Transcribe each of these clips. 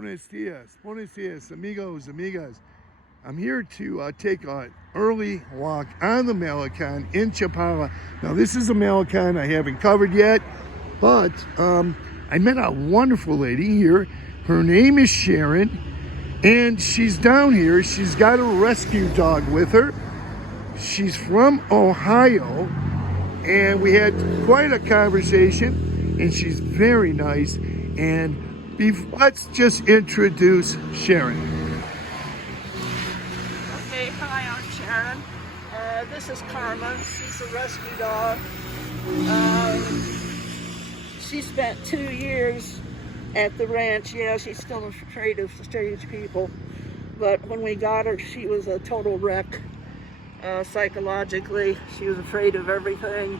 buenos dias, amigos, amigas. I'm here to take an early walk on the Malecon in Chapala. Now, this is a Malecon I haven't covered yet, but I met a wonderful lady here. Her name is Sharon, and she's down here. She's got a rescue dog with her. She's from Ohio, and we had quite a conversation, and she's very nice. And let's just introduce Sharon. Okay, hi, I'm Sharon. This is Karma. She's a rescue dog. She spent 2 years at the ranch. Yeah, she's still afraid of strange people. But when we got her, she was a total wreck. Psychologically, she was afraid of everything.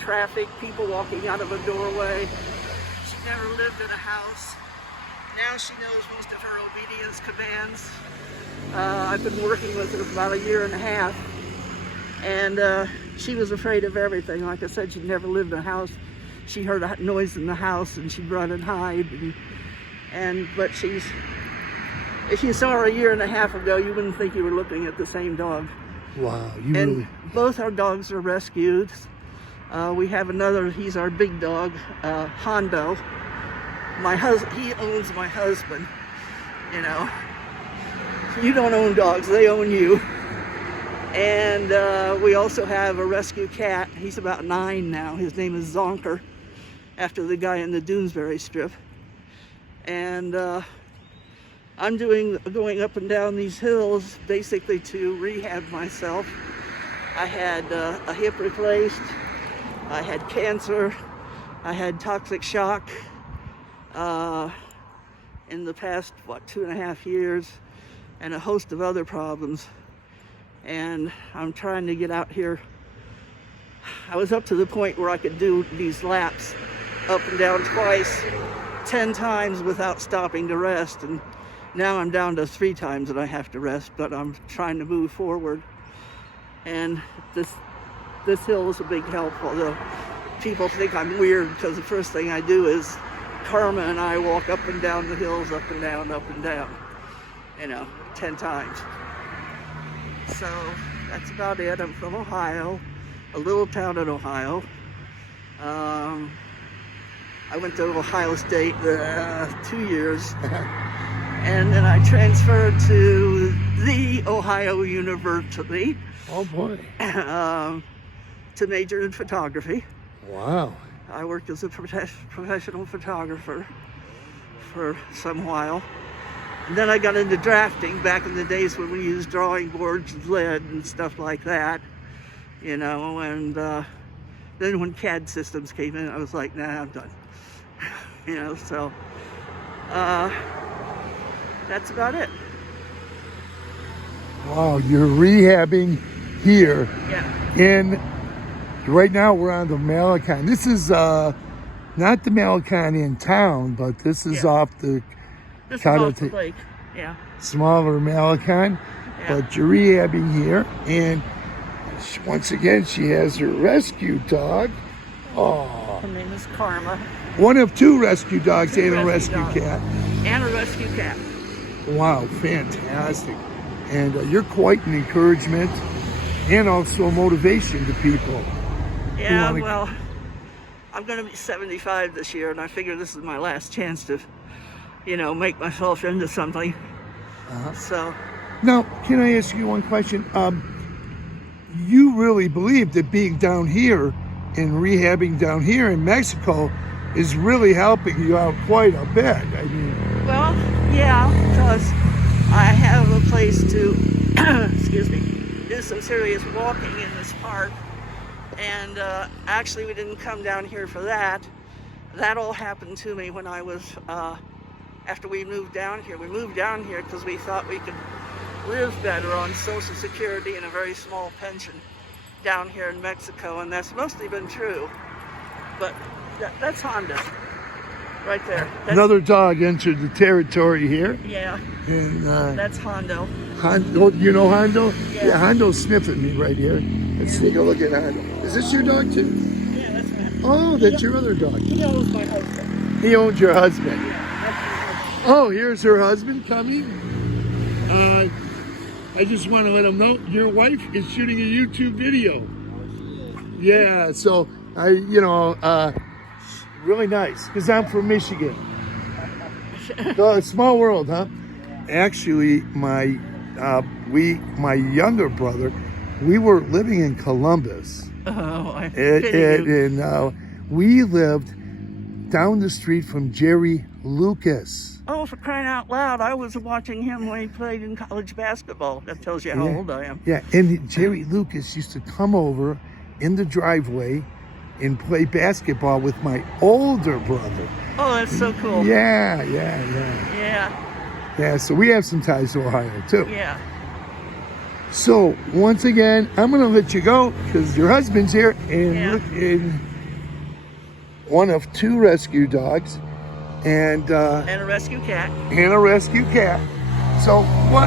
Traffic, people walking out of a doorway. She never lived in a house. Now she knows most of her obedience commands. I've been working with her for about 1.5 years, and she was afraid of everything. Like I said, she never lived in a house. She heard a noise in the house and she'd run and hide. But if you saw her 1.5 years ago, you wouldn't think you were looking at the same dog. Wow, Both our dogs are rescued. We have another, he's our big dog, Hondo. He owns my husband, you know. You don't own dogs, they own you. And we also have a rescue cat. He's about 9 now. His name is Zonker, after the guy in the Doonesbury strip. And I'm going up and down these hills basically to rehab myself. I had a hip replaced, I had cancer, I had toxic shock in the past, 2.5 years, and a host of other problems. And I'm trying to get out here. I was up to the point where I could do these laps up and down twice, 10 times without stopping to rest. And now I'm down to 3 times that I have to rest, but I'm trying to move forward. And this hill is a big help, although people think I'm weird because the first thing I do is Karma and I walk up and down the hills, up and down, you know, 10 times. So that's about it. I'm from Ohio, a little town in Ohio. I went to Ohio State 2 years, and then I transferred to the Ohio University. Oh boy. To major in photography. Wow. I worked as a professional photographer for some while. And then I got into drafting back in the days when we used drawing boards and lead and stuff like that, you know, and then when CAD systems came in, I was like, nah, I'm done. You know, so that's about it. Wow, you're rehabbing here. Yeah. Right now we're on the Malecon. This is not the Malecon in town, but this is off the Lake. Yeah. Smaller Malecon, but you're rehabbing here, and once again she has her rescue dog. Oh. Her name is Karma. One of 2 rescue dogs and a rescue cat. And a rescue cat. Wow, fantastic. And you're quite an encouragement and also a motivation to people. Yeah, well, I'm going to be 75 this year, and I figure this is my last chance to, you know, make myself into something. So. Now, can I ask you one question? You really believe that being down here and rehabbing down here in Mexico is really helping you out quite a bit. I mean. Well, yeah, because I have a place to, excuse me, do some serious walking in this park. And actually we didn't come down here for that. That all happened to me when I was, after we moved down here. We moved down here because we thought we could live better on Social Security and a very small pension down here in Mexico, and that's mostly been true. But that's Honda, right there. Another dog entered the territory here. Yeah, and that's Hondo. Hondo, you know Hondo? Yeah. Hondo's sniffing me right here. Let's take a look at Hondo. Is this your dog too? Yeah, that's my. Oh, that's your other dog. He owns my husband. He owns your husband. Yeah, that's my husband. Oh, here's her husband coming. I just want to let him know your wife is shooting a YouTube video. Yeah, so really nice because I'm from Michigan. So, small world, huh? Actually, my younger brother, we were living in Columbus. Oh, and we lived down the street from Jerry Lucas. Oh, for crying out loud! I was watching him when he played in college basketball. That tells you how old I am. Yeah, and Jerry Lucas used to come over in the driveway and play basketball with my older brother. Oh, that's so cool. Yeah. Yeah, so we have some ties to Ohio too. Yeah. So once again, I'm gonna let you go because your husband's here and look in one of 2 rescue dogs and a rescue cat. So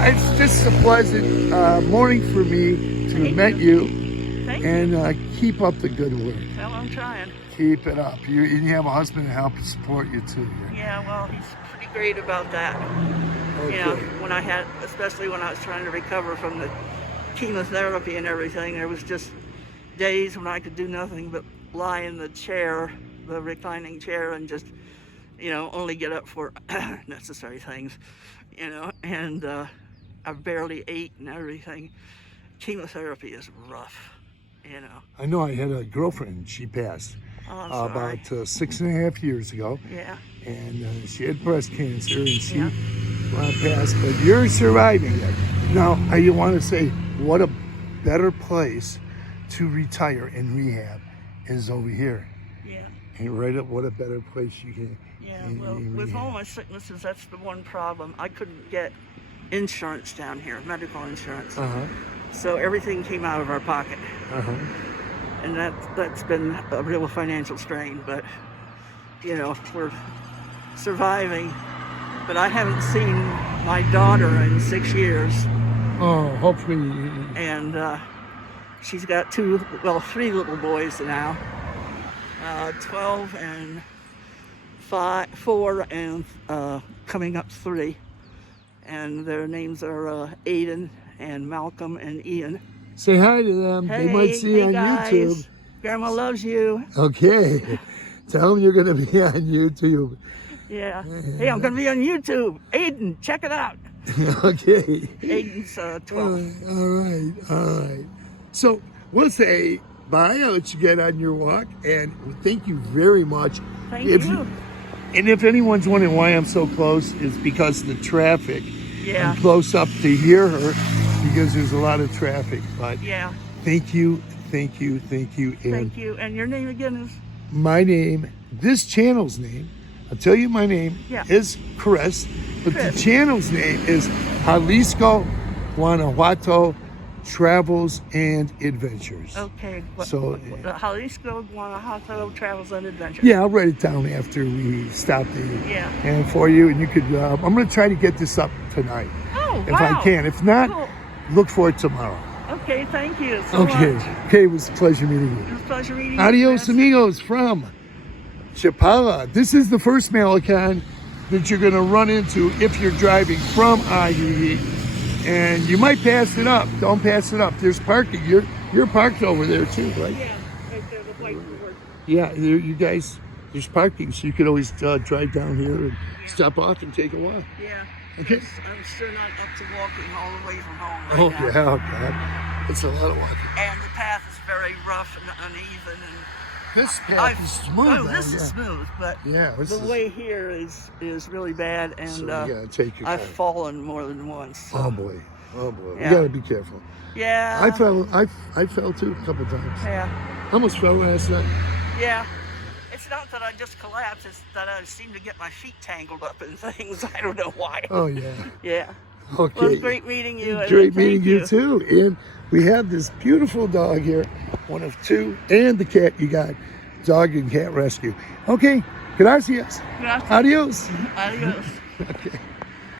it's just a pleasant morning for me to have met you. Thank you. And keep up the good work. Well, I'm trying. Keep it up. You have a husband to help support you too. Yeah, well, he's pretty great about that. Okay. You know, especially when I was trying to recover from the chemotherapy and everything, there was just days when I could do nothing but lie in the chair, the reclining chair, and just, only get up for necessary things, and I barely ate and everything. Chemotherapy is rough, I know I had a girlfriend, she passed about 6.5 years ago. Yeah. And she had breast cancer and she passed, but you're surviving it. Now, I want to say, what a better place to retire and rehab is over here. Yeah. And right up, what a better place you can. Yeah, well, with all my sicknesses, that's the one problem. I couldn't get insurance down here, medical insurance. So everything came out of our pocket. And that's been a real financial strain, but we're surviving. But I haven't seen my daughter in 6 years. Oh, hopefully. And she's got 3 little boys now. 12 and 4 and coming up 3. And their names are Aiden and Malcolm and Ian. Say hi to them. Hey, they might see you on guys. YouTube. Grandma loves you. Okay. Tell them you're going to be on YouTube. Yeah. Hey, I'm going to be on YouTube. Aiden, check it out. Okay. Aiden's 12. All right. So we'll say bye. I'll let you get on your walk. And thank you very much. Thank you. And if anyone's wondering why I'm so close, it's because of the traffic. Yeah. I'm close up to hear her because there's a lot of traffic. But thank you. And thank you. And your name again is? My name, this channel's name, I'll tell you my name, is Chris. But the channel's name is Jalisco, Guanajuato Travels and Adventures. Okay. So Jalisco, Guanajuato Travels and Adventures. Yeah, I'll write it down after we stop and for you. And you could, I'm going to try to get this up tonight. Oh, if I can. If not, look for it tomorrow. Okay, thank you so much. Okay, it was a pleasure meeting you. It was a pleasure meeting you. Adios, amigos, from Chapala. This is the first Malecon that you're going to run into if you're driving from IE. And you might pass it up. Don't pass it up. There's parking. You're parked over there too, right? Yeah, right there, the whiteboard. Yeah, you guys, there's parking, so you could always drive down here and stop off and take a walk. Yeah. Okay. I'm sure not up to walking all the way from home right now. Yeah, oh God. It's a lot of walking. And the path is very rough and uneven. And this path is smooth. Oh, this is smooth, but the way here is really bad, and so I've fallen more than once. So. Oh boy. You gotta be careful. Yeah. I fell too a couple times. Yeah. I almost fell last night. Yeah. It's not that I just collapsed, it's that I seem to get my feet tangled up in things. I don't know why. Oh yeah. Yeah. Okay. Well, it was great meeting you. Great meeting you too. And we have this beautiful dog here, one of 2, and the cat you got, dog and cat rescue. Okay, gracias. Gracias. Adios. Adios. Okay.